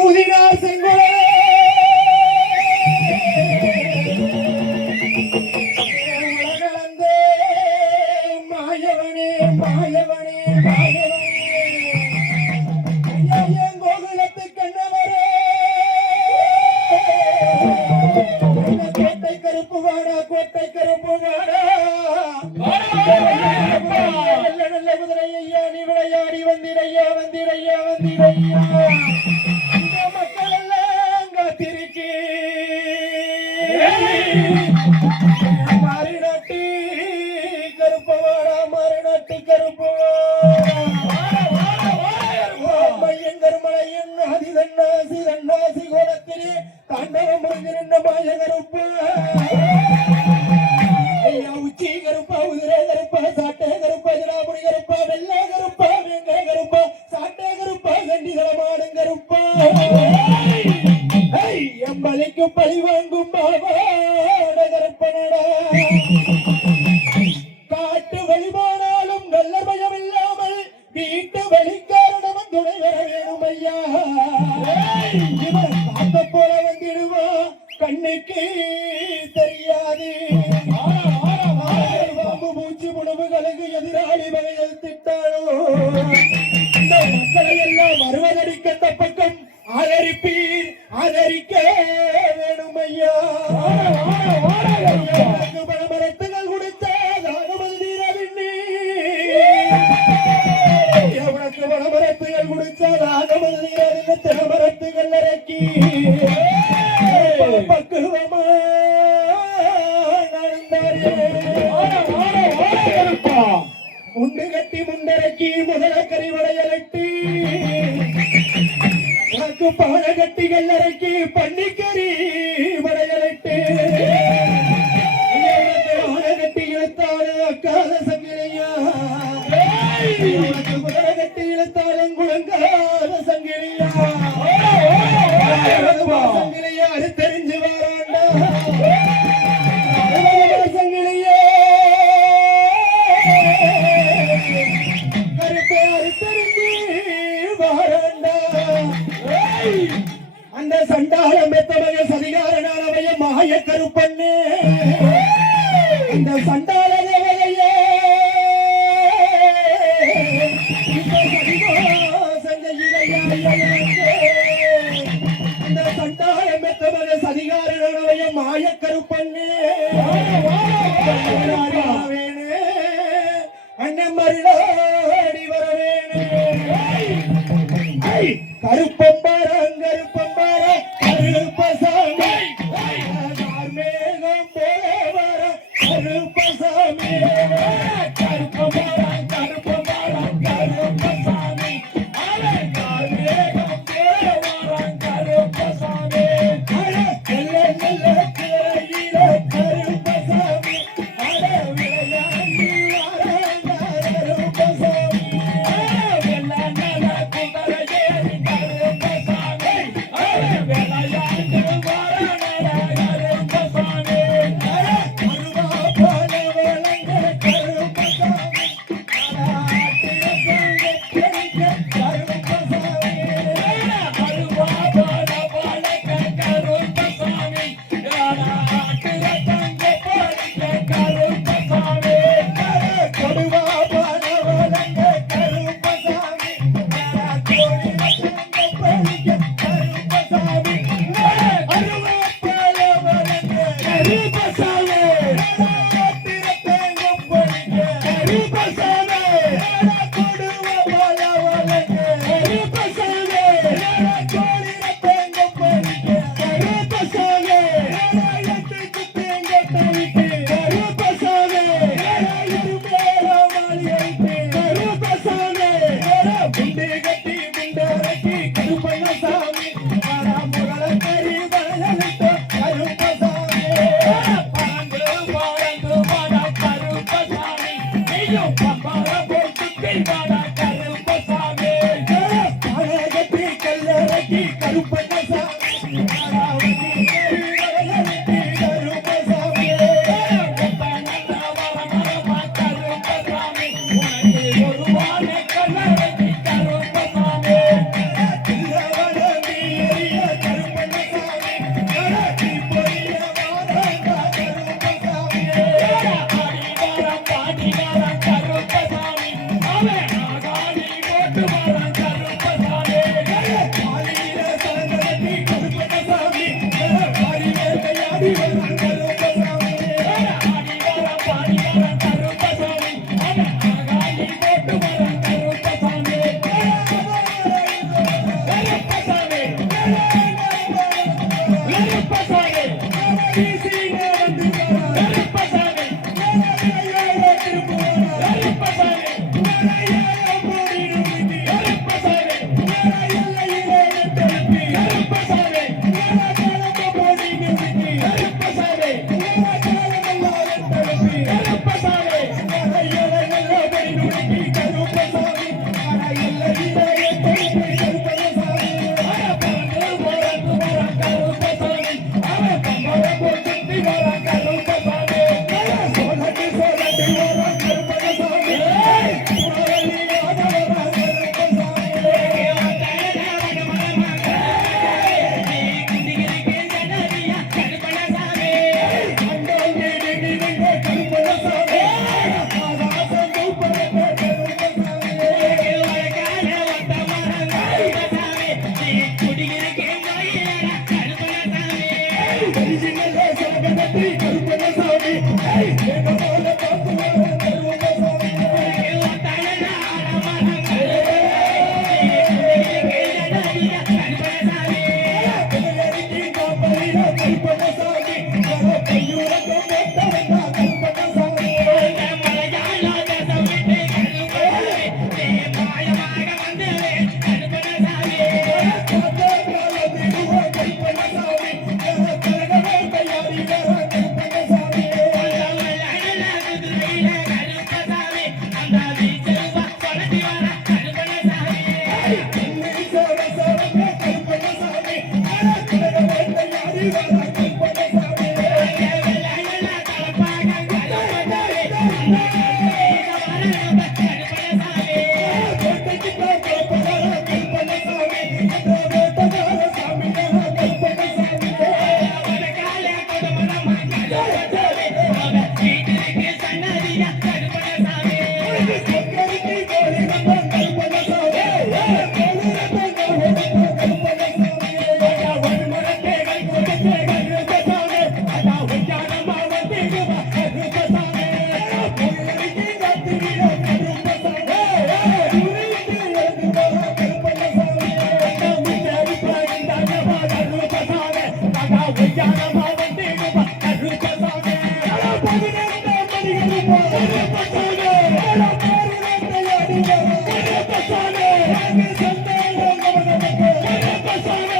ஊதினார் செங்குலே உலகளந்தே மாயவனே மாயவனே மாயவனே என் கோகுலத்து கண்ணவரே கோட்டை கருப்பு வாடா கோட்டை கருப்பு வாடா நல்ல குதிரை ஐயா நீ விளையாடி வந்திரையா வந்திரையா வந்திரையா மக்கள் எல்லாம் காத்திருக்கே மாறினாட்டி கருப்பவாடா மாறினாட்டி கருப்பவாடையன் கருமலையன் அதிதன்னாசி தன்னாசி கோலத்திலே தாண்டவம் புரிந்திருந்த மாய கருப்பு ஐயா உச்சி கருப்பா உதிரே கருப்பா சாட்டை கருப்பா ஜனாபுரி கருப்பா வெள்ளை கருப்பா வெங்கை கருப்பா சாட்டை கருப்பா கண்டிதமாடும் கருப்பா எம்பளிக்கு பழி வாங்கும் பாவாட கருப்பனடா காட்டு வழிபாடாலும் நல்ல பயம் இல்லாமல் வீட்டு வழிக்காரணம் துணை வர வேணும் ஐயா இவன் பார்த்த போல வந்திடுவா கண்ணுக்கு தெரியாது பாம்பு பூச்சி உணவுகளுக்கு எதிராளி வகையில் திட்டாளோ இந்த மக்களை எல்லாம் அறுவதடிக்க தப்பக்கம் ஆதரிப்பீர் ஆதரிக்க வேணும் ஐயா பணமரத்துகள் உனக்கு பணமரத்துகள் குடிச்சால் தினமரத்துகள் இறக்கி பக்குவமா முண்டு கட்டி முண்டரக்கி முதல கறிவடையலட்டி உனக்கு பான கட்டிகள் இறக்கி பன்னிக்கறி வடையலட்டு பான கட்டி இழுத்தாலும் அக்காத சங்கிலியா உனக்கு முதல கட்டி இழுத்தாலும் குழங்காத சங்கிலியா சங்கிலியா அது தெரிஞ்சு வராண்டா சங்கிலியா கருப்பை அது தெரிஞ்சு வராண்டா அந்த சண்டாளம் பெத்தவக சதிகாரனானவைய மாய கருப்பண்ணே அந்த சண்டாள தேவதையே அந்த சண்டாளம் பெத்தவக சதிகாரனானவைய மாய கருப்பண்ணே வேணு அண்ணன் மருளாடி வர வேணு கருப்பம்பாரம் கருப்பம்பாரம் கருப்பசாமி மேகம் போவர கருப்பசாமி கருப்பம்பாரம் கருப்பம்பாரம் கருப்பசாமி மேகம் போவர கருப்பசாமி நல்ல நல்ல திரையில கருப்பசாமி விளையாண்டி கருப்பசாமி கருப்பசாமி